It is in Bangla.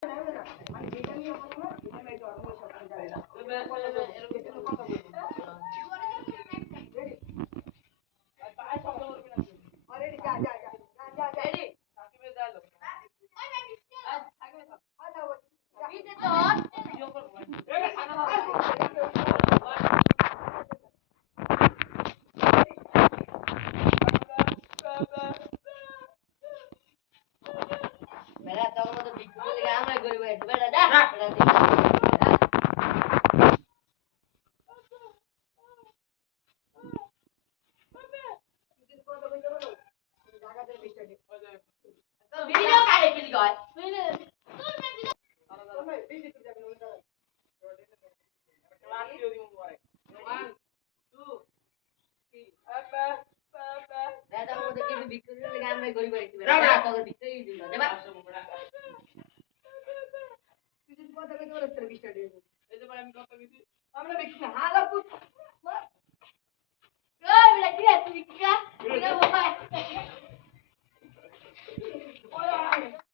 快来快点儿把你这件衣服脱了 করলে আমরা গরিব হয়েছি আমরা দেখি হালা পুত